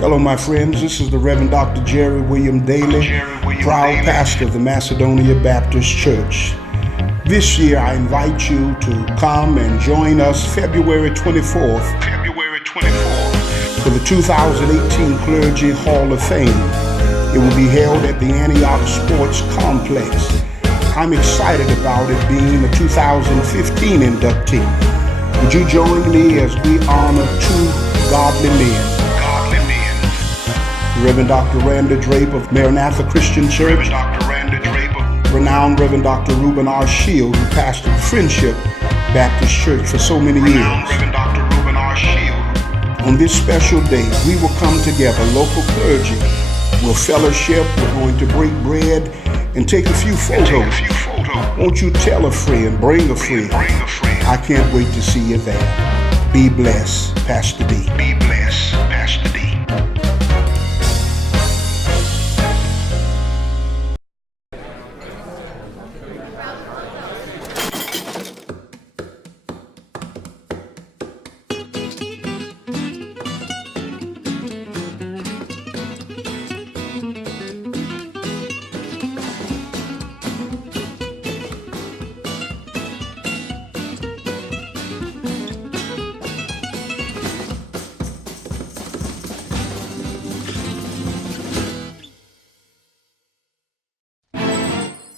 Hello, my friends. This is the Reverend Dr. Jerry William Daly, proud pastor of the Macedonia Baptist Church. This year, I invite you to come and join us February 24th for the 2018 Clergy Hall of Fame. It will be held at the Antioch Sports Complex. I'm excited about it being a 2015 inductee. Would you join me as we honor two godly men? Reverend Dr. Randa Draper of Maranatha Christian Church, renowned Reverend Dr. Reuben R. Shield, who pastored Friendship Baptist Church for so many years. On this special day, we will come together, local clergy, we'll fellowship, we're going to break bread and take a few photos. Won't you tell a friend, bring a friend. I can't wait to see you there. Be blessed, Pastor D. Be blessed, Pastor D.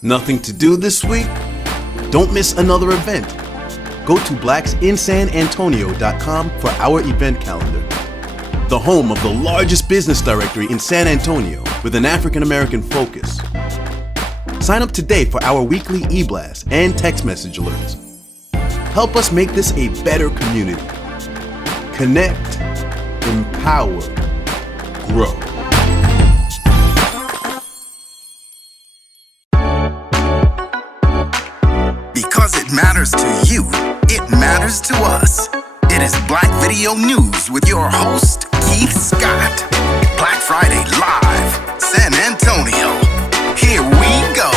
Nothing to do this week? Don't miss another event. Go to blacksinsanantonio.com for our event calendar. The home of the largest business directory in San Antonio with an African American focus. Sign up today for our weekly e-blast and text message alerts. Help us make this a better community. Connect, empower, grow. Because it matters to you, it matters to us. It is Black Video News with your host, Keith Scott. Black Friday Live, San Antonio. Here we go.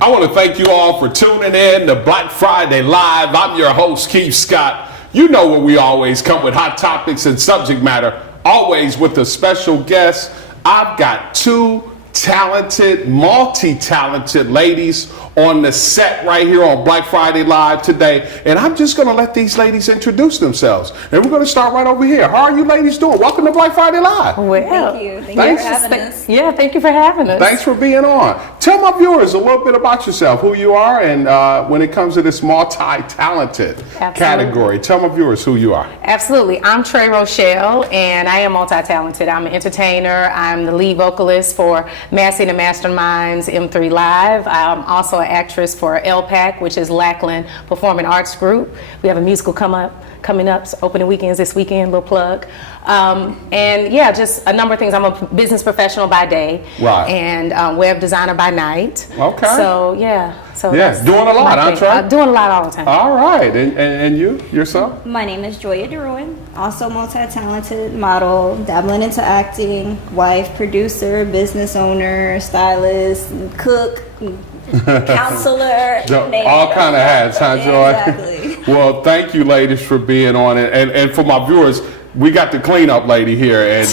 I want to thank you all for tuning in to Black Friday Live. I'm your host, Keith Scott. You know where we always come with hot topics and subject matter, always with a special guest. I've got two talented, multi-talented ladies on the set right here on Black Friday Live today. And I'm just going to let these ladies introduce themselves. And we're going to start right over here. How are you ladies doing? Welcome to Black Friday Live. Well, thank you. Thank you for having us. Yeah, thank you for having us. Thanks for being on. Tell my viewers a little bit about yourself, who you are, and when it comes to this multi-talented category. Tell my viewers who you are. Absolutely. I'm Tre Rochelle, and I am multi-talented. I'm an entertainer. I'm the lead vocalist for Massey and the Masterminds M3 Live. I'm also an actress for LPAC, which is Lackland Performing Arts Group. We have a musical coming up, so opening weekends this weekend, little plug. And yeah, just a number of things. I'm a business professional by day, right, and web designer by night. Okay. So yeah. So yeah, doing a lot, huh, Trey? Doing a lot all the time. All right, and you, yourself? My name is Joya DeRuin, also multi-talented model, dabbling into acting, wife, producer, business owner, stylist, cook, counselor. All kind of hats, huh, Joy? Exactly. Well, thank you, ladies, for being on it. And for my viewers, we got the cleanup lady here, and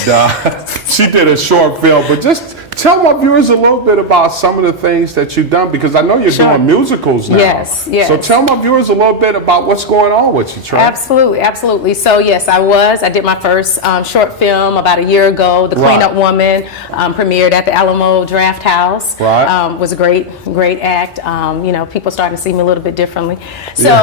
she did a short film, but just tell my viewers a little bit about some of the things that you've done, because I know you're doing musicals now. Yes. So tell my viewers a little bit about what's going on with you, Trey. Absolutely. So yes, I did my first short film about a year ago. The Cleanup Woman premiered at the Alamo Draft House. Right. Was a great act. People starting to see me a little bit differently. So,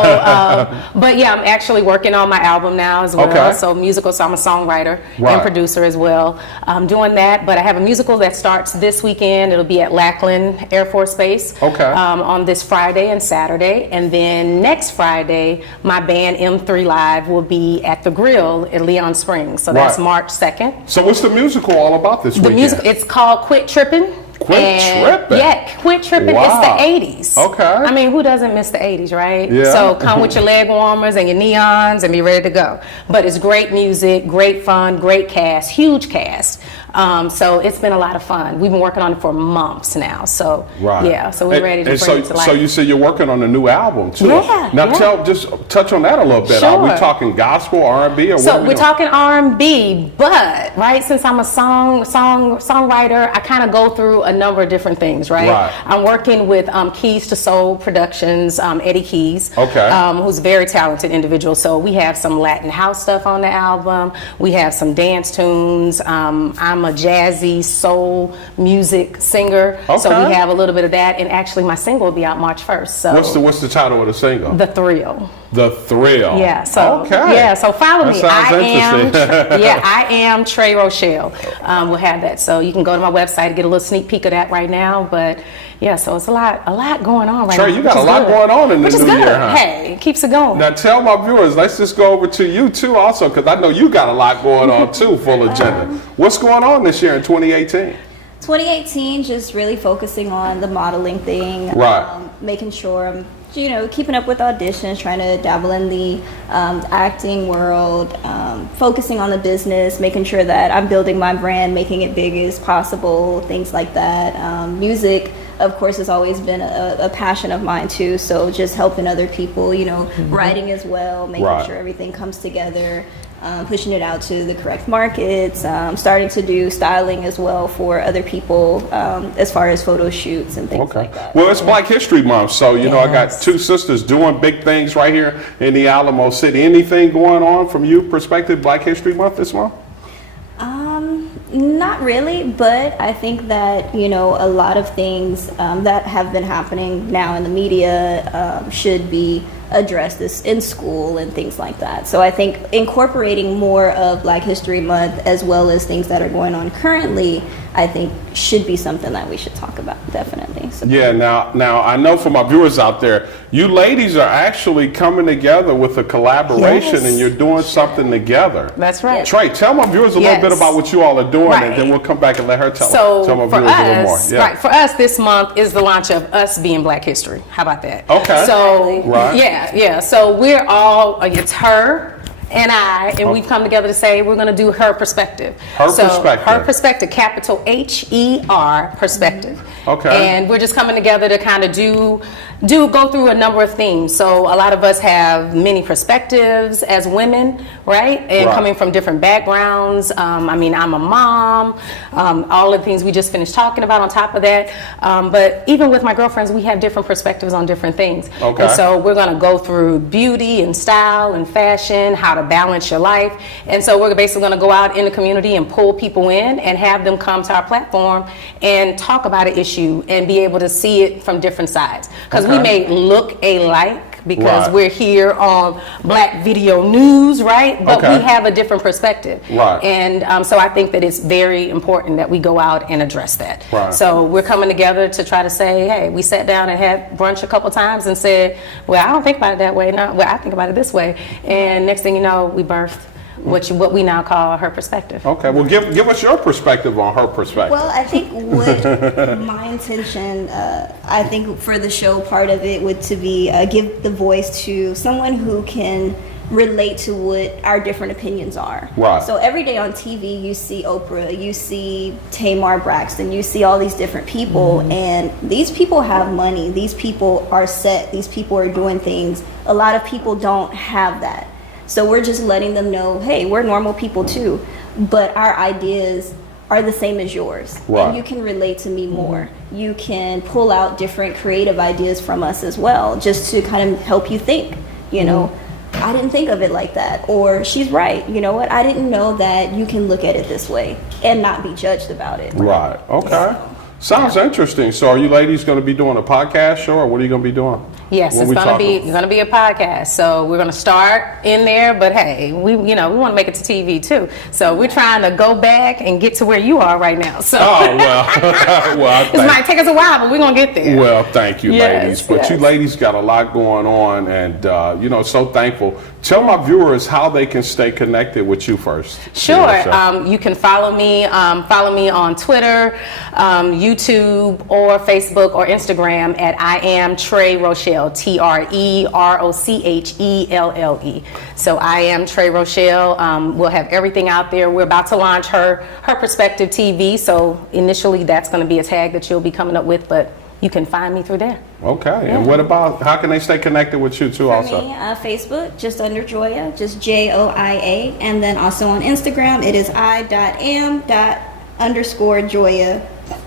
but yeah, I'm actually working on my album now as well. Okay. So musical. So I'm a songwriter and producer as well. I'm doing that, but I have a musical that starts this weekend. It'll be at Lackland Air Force Base on this Friday and Saturday. And then next Friday, my band M3 Live will be at the Grill in Leon Springs. So that's March 2nd. So what's the musical all about this weekend? The musical, it's called Quit Trippin'. Quit Trippin'? Yeah, Quit Trippin'. Wow. It's the 80s. Okay. I mean, who doesn't miss the 80s, right? Yeah. So come with your leg warmers and your neons and be ready to go. But it's great music, great fun, great cast, huge cast. So it's been a lot of fun. We've been working on it for months now. So yeah, so we're ready to bring it to life. So you said you're working on a new album too. Yeah. Now just touch on that a little bit. Sure. Are we talking gospel, R&B, or what? So we're talking R&B, but since I'm a songwriter, I kind of go through a number of different things, right? I'm working with Keys to Soul Productions, Eddie Keys, who's a very talented individual. So we have some Latin house stuff on the album. We have some dance tunes. I'm a jazzy soul music singer, so we have a little bit of that. And actually, my single will be out March 1st. So what's the title of the single? The Thrill. The Thrill. Yeah. So so follow me. I am Tre Rochelle. We'll have that. So you can go to my website and get a little sneak peek of that right now. But yeah, so it's a lot going on right now. Tre, you got a lot going on in the new year, huh? Hey, it keeps it going. Now tell my viewers, let's just go over to you too also, because I know you got a lot going on too, full agenda. What's going on this year in 2018? 2018, just really focusing on the modeling thing. Making sure I'm keeping up with auditions, trying to dabble in the acting world, focusing on the business, making sure that I'm building my brand, making it big as possible, things like that. Music, of course, has always been a passion of mine too, so just helping other people, writing as well, making sure everything comes together. Pushing it out to the correct markets, starting to do styling as well for other people as far as photo shoots and things like that. Well, it's Black History Month, so I got two sisters doing big things right here in the Alamo City. Anything going on from your perspective, Black History Month this month? Not really, but I think that a lot of things that have been happening now in the media should be addressed this in school and things like that. So I think incorporating more of Black History Month as well as things that are going on currently, I think should be something that we should talk about, definitely. So. Yeah, now I know for my viewers out there, you ladies are actually coming together with a collaboration and you're doing something together. That's right. Tre, tell my viewers a little bit about what you all are doing and then we'll come back and let her tell my viewers a little more. Right, for us this month is the launch of us being Black History. How about that? Okay. So, so we're all, it's her and I, and we've come together to say we're going to do her perspective. Her perspective, capital H-E-R perspective. Okay. And we're just coming together to kind of go through a number of themes. So a lot of us have many perspectives as women, right? And coming from different backgrounds. I'm a mom, all of the things we just finished talking about on top of that. But even with my girlfriends, we have different perspectives on different things. Okay. And so we're going to go through beauty and style and fashion, how to balance your life. And so we're basically going to go out in the community and pull people in and have them come to our platform and talk about an issue and be able to see it from different sides. Because we may look alike because we're here on Black Video News, right? But we have a different perspective. Right. And so I think that it's very important that we go out and address that. Right. So we're coming together to try to say, hey, we sat down and had brunch a couple times and said, well, I don't think about it that way. No, well, I think about it this way. And next thing you know, we birthed what we now call her perspective. Okay, well, give us your perspective on her perspective. Well, I think what my intention, I think for the show, part of it would to be give the voice to someone who can relate to what our different opinions are. Right. So every day on TV, you see Oprah, you see Tamar Braxton, you see all these different people, and these people have money. These people are set. These people are doing things. A lot of people don't have that. So we're just letting them know, hey, we're normal people too, but our ideas are the same as yours. Right. And you can relate to me more. You can pull out different creative ideas from us as well, just to kind of help you think, I didn't think of it like that. Or she's right, you know what, I didn't know that you can look at it this way and not be judged about it. Right, okay. Sounds interesting. So are you ladies going to be doing a podcast show, or what are you going to be doing? Yes, it's going to be a podcast. So we're going to start in there, but hey, we want to make it to TV too. So we're trying to go back and get to where you are right now. So well, it might take us a while, but we're going to get there. Well, thank you, ladies. But you ladies got a lot going on, and so thankful. Tell my viewers how they can stay connected with you first. Sure. You can follow me on Twitter, YouTube, or Facebook or Instagram at I am Tre Rochelle. Rochelle, TreRochelle. So I am Tre Rochelle. We'll have everything out there. We're about to launch her Perspective TV. So initially that's going to be a tag that you'll be coming up with, but you can find me through there. Okay. Yeah. And what about, how can they stay connected with you too? For also? me, Facebook, just under Joya, just Joia. And then also on Instagram, it is I.am._Joya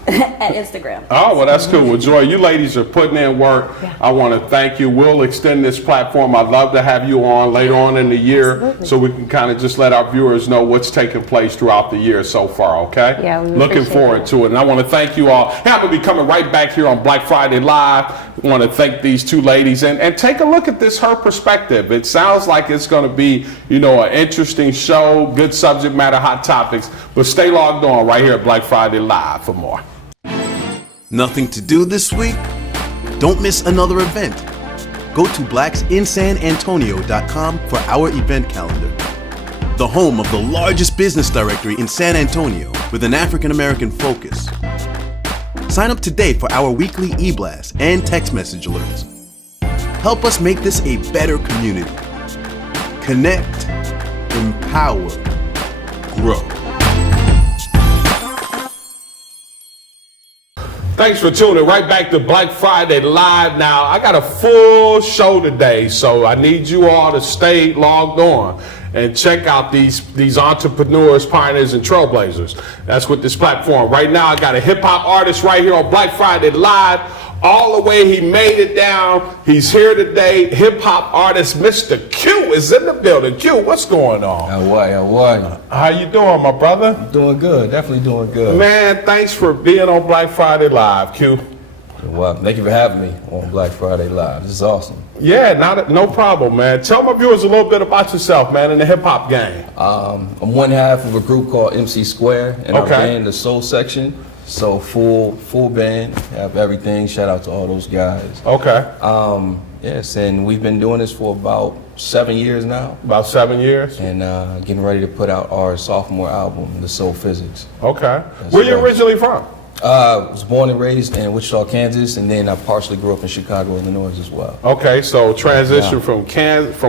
at Instagram. Oh, well, that's cool. Well, Joy, you ladies are putting in work. Yeah. I want to thank you. We'll extend this platform. I'd love to have you on later on in the year. Absolutely. So we can kind of just let our viewers know what's taking place throughout the year so far, okay? Yeah, looking forward to it. And I want to thank you all. Hey, I'm going to be coming right back here on Black Friday Live. I want to thank these two ladies and take a look at this, her perspective. It sounds like it's going to be, you know, an interesting show, good subject matter, hot topics. But stay logged on right here at Black Friday Live for more. Nothing to do this week? Don't miss another event. Go to blacksinsanantonio.com for our event calendar. The home of the largest business directory in San Antonio with an African American focus. Sign up today for our weekly e-blast and text message alerts. Help us make this a better community. Connect, empower, grow. Thanks for tuning right back to Black Friday Live. Now, I got a full show today, so I need you all to stay logged on and check out these entrepreneurs, pioneers, and trailblazers. That's what this platform. Right now, I got a hip-hop artist right here on Black Friday Live. All the way he made it down. He's here today. Hip-hop artist Mr. Q is in the building. Q, what's going on? How are you? How you doing, my brother? Doing good. Definitely doing good. Man, thanks for being on Black Friday Live, Q. Well, thank you for having me on Black Friday Live. This is awesome. Yeah, no problem, man. Tell my viewers a little bit about yourself, man, in the hip-hop game. I'm one half of a group called MC Square, and I'm in the soul section. So full band, have everything. Shout out to all those guys. Okay. Yes, and we've been doing this for about 7 years now. About 7 years? And getting ready to put out our sophomore album, The Soul Physics. Okay. Where you originally from? I was born and raised in Wichita, Kansas, and then I partially grew up in Chicago, Illinois as well. Okay, so transition from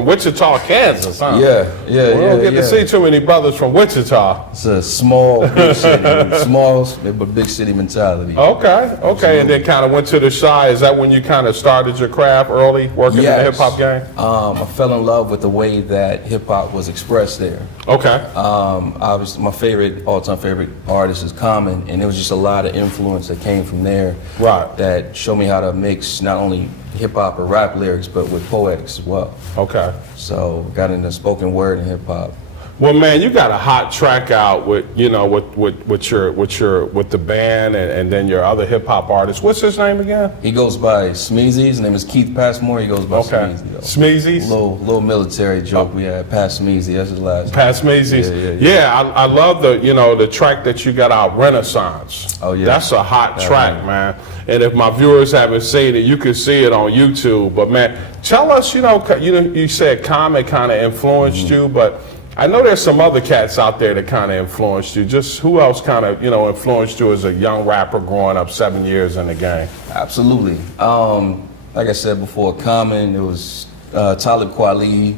Wichita, Kansas, huh? Yeah. We don't get to see too many brothers from Wichita. It's a small, big city, small but big city mentality. Okay, and then kind of went to the Chi. Is that when you kind of started your craft early, working in the hip hop game? I fell in love with the way that hip hop was expressed there. Okay. Obviously, my all-time favorite artist is Common, and there was just a lot of influence that came from there. Right. That showed me how to mix not only hip hop or rap lyrics, but with poetics as well. Okay. So got into spoken word and hip hop. Well, man, you got a hot track out with the band and then your other hip hop artist. What's his name again? He goes by Smeezy. His name is Keith Passmore. He goes by Smeezy. Smeezy's? Little military joke we had. Pass Smeezy. That's his last name. Pass Smeezy's. Yeah. I love the track that you got out, Renaissance. Oh yeah. That's a hot track, man. And if my viewers haven't seen it, you can see it on YouTube. But man, tell us, you said Common kind of influenced you, but I know there's some other cats out there that kind of influenced you. Just who else kind of, influenced you as a young rapper growing up 7 years in the game? Absolutely. Like I said before, Common, it was Talib Kweli,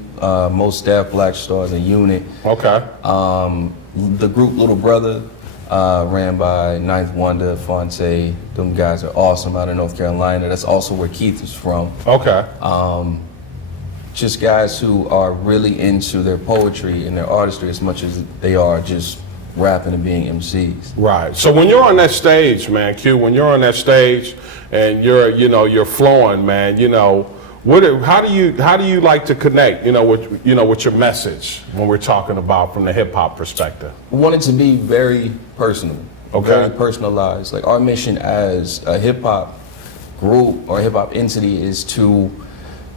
Mos Def, Black Stars, and Unit. Okay. The group Little Brother, ran by Ninth Wonder, Fonte. Them guys are awesome out of North Carolina. That's also where Keith is from. Okay. Just guys who are really into their poetry and their artistry as much as they are just rapping and being MCs. Right. So when you're on that stage, man, Q, when you're on that stage and you're flowing, man, how do you like to connect, with your message when we're talking about from the hip hop perspective? We want it to be very personal. Okay. Very personalized. Like our mission as a hip hop group or hip hop entity is to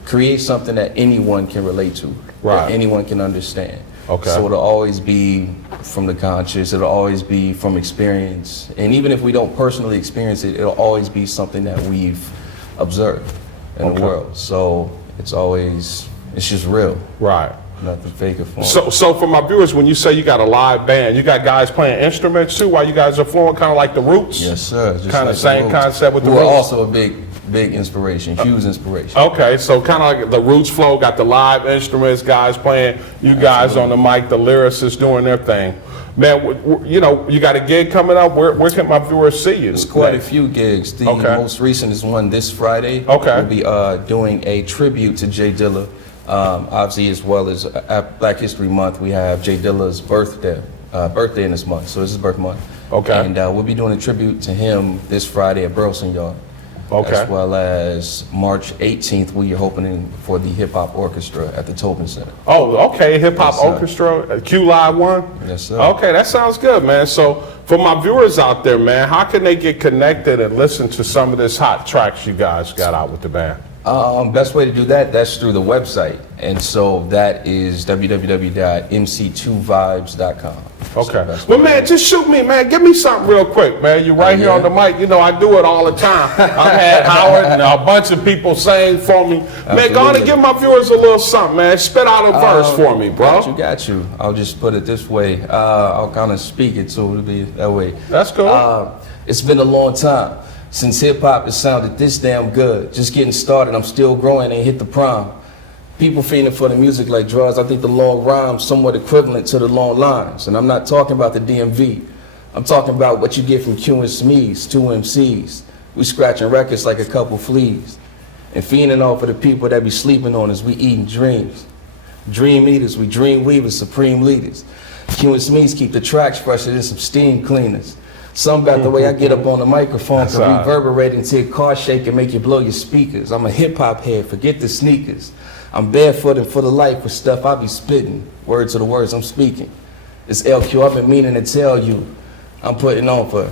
create something that anyone can relate to, that anyone can understand. Okay. So it'll always be from the conscious, it'll always be from experience. And even if we don't personally experience it, it'll always be something that we've observed in the world. So it's just real. Right. Nothing fake or phony. So for my viewers, when you say you got a live band, you got guys playing instruments too while you guys are flowing, kind of like the Roots? Yes, sir. Kind of same concept with the Roots. We're Roots? also a big big inspiration, huge inspiration. Okay, so kind of like the Roots flow, got the live instruments, guys playing, you guys on the mic, the lyricists doing their thing. Man, you know, you got a gig coming up. Where can my viewers see you? There's quite a few gigs. The most recent is one this Friday. Okay. We'll be doing a tribute to Jay Dilla. Obviously, as well as Black History Month, we have Jay Dilla's birthday in this month. So this is birth month. Okay. And we'll be doing a tribute to him this Friday at Burleson Yard. Okay. As well as March 18th, we are opening for the Hip Hop Orchestra at the Tobin Center. Oh, okay, Hip Hop Yes, sir. Orchestra, Q Live 1? Yes, sir. Okay, that sounds good, man. So for my viewers out there, man, how can they get connected and listen to some of this hot tracks you guys got out with the band? Best way to do that's through the website. And so that is www.mc2vibes.com. Okay. Well, man, just shoot me, man. Give me something real quick, man. You right here on the mic. You know, I do it all the time. I've had Howard and a bunch of people sing for me. Man, go on and give my viewers a little something, man. Spit out a verse for me, bro. Got you. I'll just put it this way. I'll kind of speak it so it'll be that way. That's cool. It's been a long time since hip-hop has sounded this damn good. Just getting started, I'm still growing, ain't hit the prime. People fiending for the music like drugs. I think the long rhyme's somewhat equivalent to the long lines. And I'm not talking about the DMV. I'm talking about what you get from Q and Smees, two MCs. We scratching records like a couple fleas. And fiending off of the people that be sleeping on us, we eating dreams. Dream eaters, we dream weavers, supreme leaders. Q and Smees keep the tracks fresher than some steam cleaners. Something about the way I get up on the microphone can reverberate until your car shake and make you blow your speakers. I'm a hip-hop head, forget the sneakers. I'm barefoot and for the life with stuff I be spitting. Words are the words I'm speaking. It's LQ, I've been meaning to tell you. I'm putting on for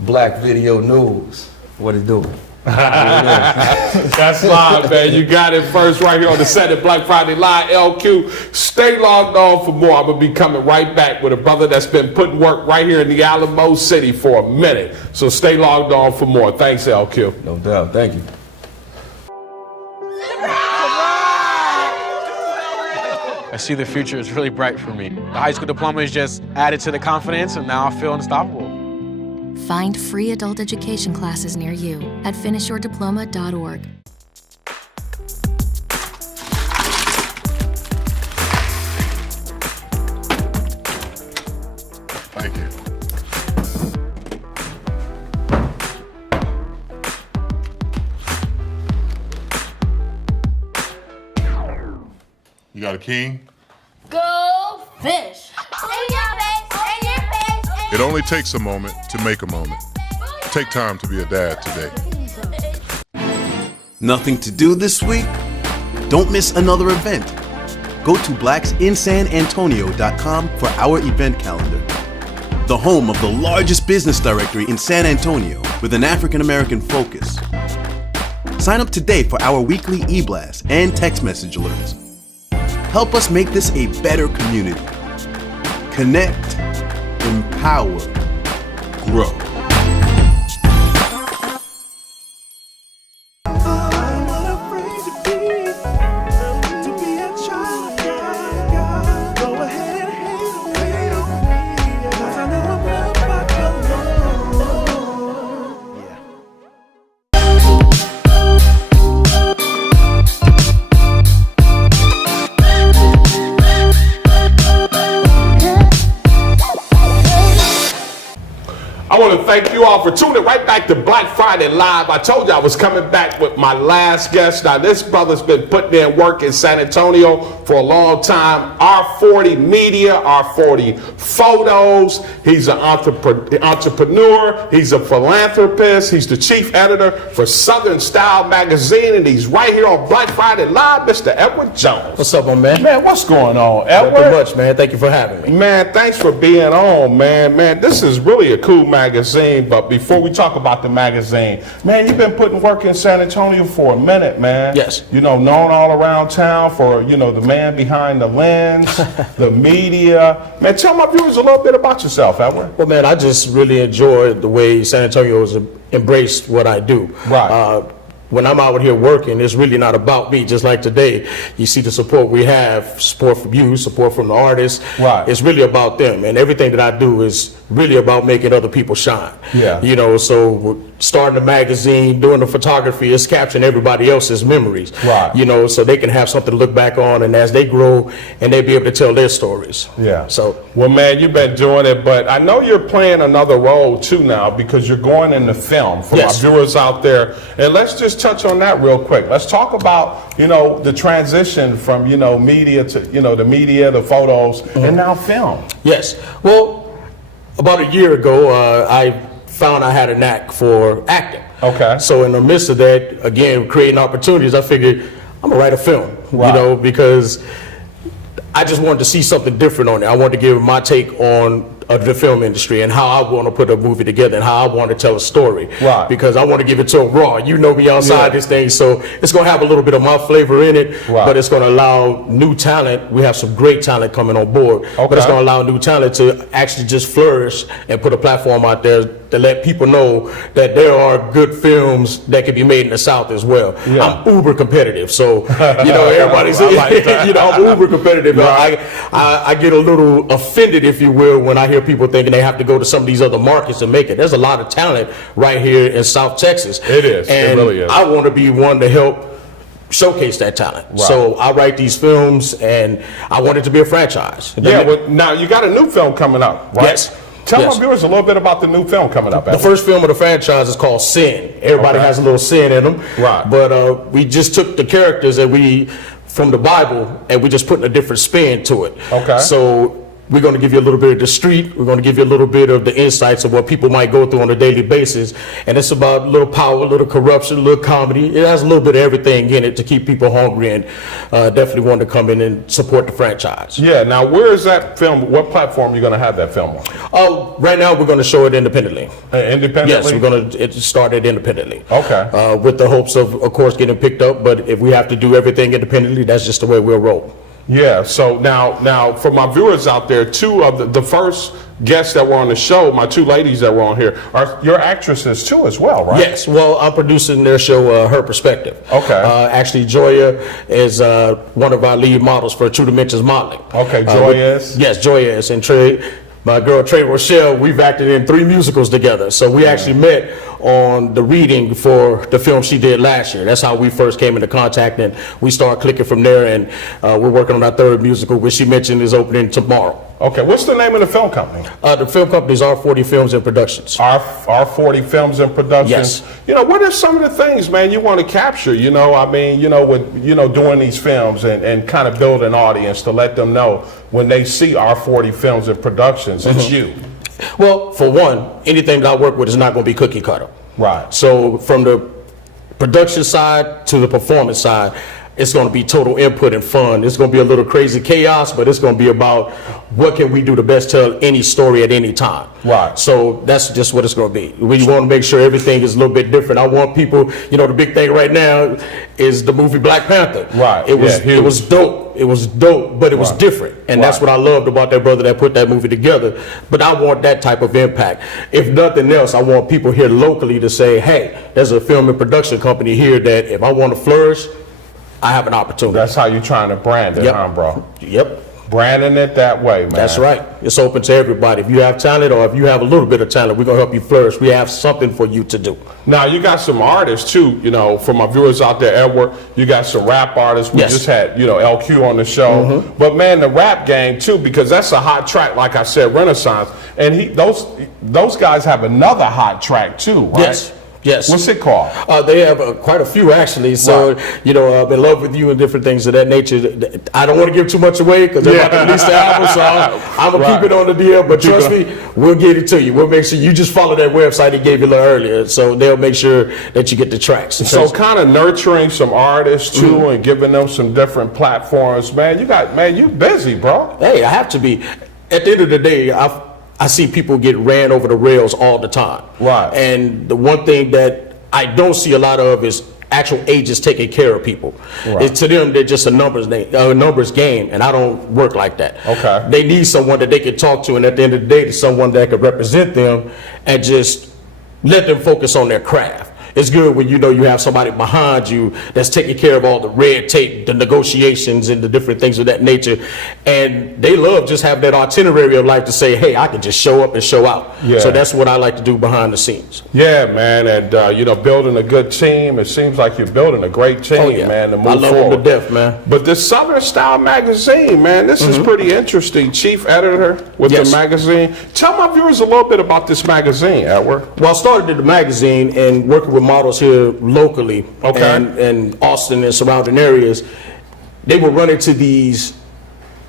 Black Video News. What it do? That's live, man. You got it first right here on the set at Black Friday Live. LQ, stay logged on for more. I'm going to be coming right back with a brother that's been putting work right here in the Alamo City for a minute. So stay logged on for more. Thanks, LQ. No doubt. Thank you. I see the future is really bright for me. The high school diploma is just added to the confidence, and now I feel unstoppable. Find free adult education classes near you at finishyourdiploma.org. Thank you. You got a king? Go fish! It only takes a moment to make a moment. Take time to be a dad today. Nothing to do this week? Don't miss another event. Go to blacksinsanantonio.com for our event calendar. The home of the largest business directory in San Antonio with an African American focus. Sign up today for our weekly e-blast and text message alerts. Help us make this a better community. Connect, empower, grow. I want to thank you all for tuning right back to Black Friday Live. I told you I was coming back with my last guest. Now, this brother's been putting in work in San Antonio for a long time. R40 Media, R40 Photos. He's an entrepreneur. He's a philanthropist. He's the chief editor for Southern Style Magazine, and he's right here on Black Friday Live, Mr. Edward Jones. What's up, my man? Man, what's going on, Edward? Not too much, man. Thank you for having me. Man, thanks for being on, man. Man, this is really a cool magazine, but before we talk about the magazine, man, you've been putting work in San Antonio for a minute, man. Yes. You know, known all around town for, you know, the man behind the lens, the media. Man, tell my viewers a little bit about yourself, Edward. Well, man, I just really enjoy the way San Antonio has embraced what I do. Right. when I'm out here working, it's really not about me. Just like today, you see the support we have, support from you, support from the artists. Right. It's really about them, and everything that I do is really about making other people shine. Yeah. You know, so starting the magazine, doing the photography, is capturing everybody else's memories. Right. You know, so they can have something to look back on, and as they grow, and they be able to tell their stories. Yeah. So, well, man, you've been doing it, but I know you're playing another role too now because you're going into film for Yes. my viewers out there. And let's just touch on that real quick. Let's talk about, you know, the transition from, you know, media to, you know, the media, the photos, and now film. yes. Well, about a year ago, I found I had a knack for acting. Okay. So in the midst of that, again, creating opportunities, I figured I'm gonna write a film, Right. you know, because I just wanted to see something different on it. I wanted to give my take on the film industry and how I want to put a movie together and how I want to tell a story. Right. Because I want to give it to them raw. You know me outside this thing, so it's going to have a little bit of my flavor in it, Right. but it's going to allow new talent. We have some great talent coming on board, but it's Okay. going to allow new talent to actually just flourish and put a platform out there to let people know that there are good films that can be made in the South as well. Yeah. I'm uber competitive, so you know everybody's I like that. you know, I'm uber competitive. Right. I get a little offended, if you will, when I hear people thinking they have to go to some of these other markets to make it. There's a lot of talent right here in South Texas. It is. And It really is. I want to be one to help showcase that talent. Right. So I write these films, and I want it to be a franchise. Yeah, well, now you got a new film coming up, right? Yes. Tell Yes. my viewers a little bit about the new film coming up. The first film of the franchise is called Sin. Everybody Okay. has a little sin in them. Right. But we just took the characters that from the Bible, and we just put a different spin to it. Okay. So we're going to give you a little bit of the street. We're going to give you a little bit of the insights of what people might go through on a daily basis. And it's about a little power, a little corruption, a little comedy. It has a little bit of everything in it to keep people hungry and definitely want to come in and support the franchise. Yeah, now where is that film? What platform are you going to have that film on? Right now, we're going to show it independently. Independently? Yes, we're going to start it independently. Okay. With the hopes of course, getting picked up. But if we have to do everything independently, that's just the way we'll roll. Yeah, so now for my viewers out there, two of the first guests that were on the show, my two ladies that were on here, are your actresses too as well, right? Yes, well, I'm producing their show, Her Perspective. Okay. Actually, Joya is one of our lead models for True Dimensions Modeling. Okay, Joya is? Yes, Joya is. And Tre, my girl Tre Rochelle, we've acted in 3 musicals together. So we actually met on the reading for the film she did last year. That's how we first came into contact, and we started clicking from there, and we're working on our 3rd musical, which she mentioned is opening tomorrow. Okay, what's the name of the film company? The film company is R40 Films and Productions. R40 Films and Productions. Yes. You know, what are some of the things, man, you want to capture? You know, I mean, you know, with doing these films and kind of build an audience to let them know when they see R40 Films and Productions, it's you. Well, for one, anything that I work with is not going to be cookie cutter. Right. So from the production side to the performance side, it's going to be total input and fun. It's going to be a little crazy chaos, but it's going to be about what can we do to best tell any story at any time. Right. So that's just what it's going to be. We want to make sure everything is a little bit different. I want people, you know, the big thing right now is the movie Black Panther. Right. It was Yeah, it was dope. It was dope, but it was Right. different. And that's Right. what I loved about that brother that put that movie together. But I want that type of impact. If nothing else, I want people here locally to say, hey, there's a film and production company here that if I want to flourish, I have an opportunity. That's how you're trying to brand it, Yep. huh, bro? Yep. Branding it that way, man. That's right. It's open to everybody. If you have talent or if you have a little bit of talent, we're going to help you flourish. We have something for you to do. Now, you got some artists, too, you know, for my viewers out there, Edward, you got some rap artists. We Yes. just had, you know, LQ on the show. But, man, the rap game, too, because that's a hot track, like I said, Renaissance. And those guys have another hot track, too, right? Yes. Yes. What's it called? They have quite a few, actually. So, you know, I'm in love with you and different things of that nature. I don't want to give too much away because they're about to release the album, so I'm going to keep it on the DL. But trust me, we'll get it to you. We'll make sure you just follow that website he gave you a little earlier. So they'll make sure that you get the tracks. So kind of nurturing some artists, too, and giving them some different platforms. Man, you busy, bro. Hey, I have to be. At the end of the day, I see people get ran over the rails all the time. Right. And the one thing that I don't see a lot of is actual agents taking care of people. Right. It's to them, they're just a numbers game, and I don't work like that. Okay. They need someone that they can talk to, and at the end of the day, someone that can represent them and just let them focus on their craft. it's good when you know you have somebody behind you that's taking care of all the red tape, the negotiations, and the different things of that nature. And they love just having that itinerary of life to say, hey, I can just show up and show out. Yeah. So that's what I like to do behind the scenes. Yeah, man, and you know, building a good team. It seems like you're building a great team, man, to move I love forward. them to death, man. But this Southern Style magazine, man, this is pretty interesting. Chief editor with the magazine. Tell my viewers a little bit about this magazine, Edward. Well, I started in the magazine and working with models here locally, and Austin and surrounding areas. They would run into these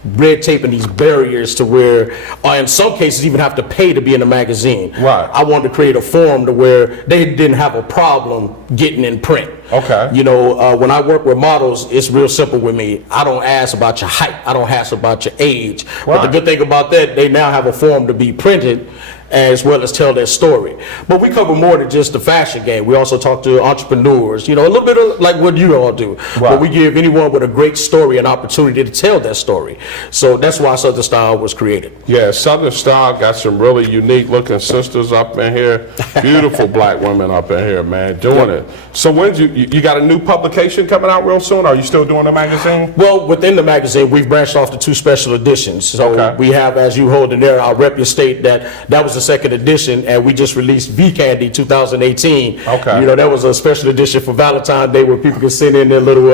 red tape and these barriers to where, or in some cases, even have to pay to be in the magazine. Right. I wanted to create a forum to where they didn't have a problem getting in print. Okay. You know, when I work with models, it's real simple with me. I don't ask about your height. I don't ask about your age. But the good thing about that, they now have a forum to be printed as well as tell their story. But we cover more than just the fashion game. We also talk to entrepreneurs, you know, a little bit of like what you all do. But we give anyone with a great story an opportunity to tell that story. So that's why Southern Style was created. Yeah, Southern Style got some really unique looking sisters up in here. Beautiful black women up in here, man, doing it. So when's you got a new publication coming out real soon? Are you still doing the magazine? Well, within the magazine, we've branched off to 2 special editions. So we have, as you hold in there, our Rep Your State, that was the second edition, and we just released V Candy 2018. Okay. You know, that was a special edition for Valentine's Day where people can send in their little,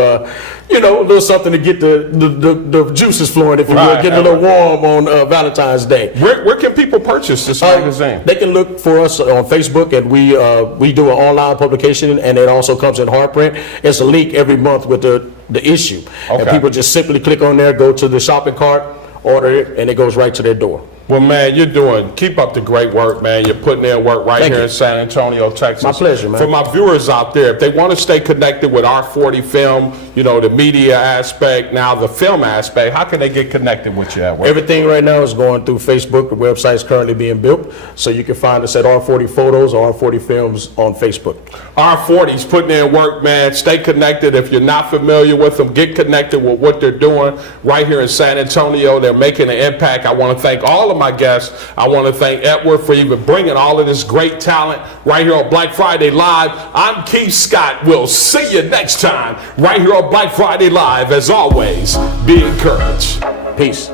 you know, a little something to get the juices flowing, if you will, get a little warm on Valentine's Day. Where can people purchase this magazine? They can look for us on Facebook, and we do an online publication, and it also comes in hard print. It's a link every month with the issue. And people just simply click on there, go to the shopping cart, order it, and it goes right to their door. Well, man, keep up the great work, man. You're putting in work here in San Antonio, Texas. My pleasure, man. For my viewers out there, if they want to stay connected with R40 Film, you know, the media aspect, now the film aspect, how can they get connected with you at work? Everything right now is going through Facebook. The website is currently being built, so you can find us at R40 Photos or R40 Films on Facebook. R40's putting in work, man. Stay connected. If you're not familiar with them, get connected with what they're doing right here in San Antonio. They're making an impact. I want to thank all of my guests. I want to thank Edward for even bringing all of this great talent right here on Black Friday Live. I'm Keith Scott. We'll see you next time right here on Black Friday Live. As always, be encouraged. Peace.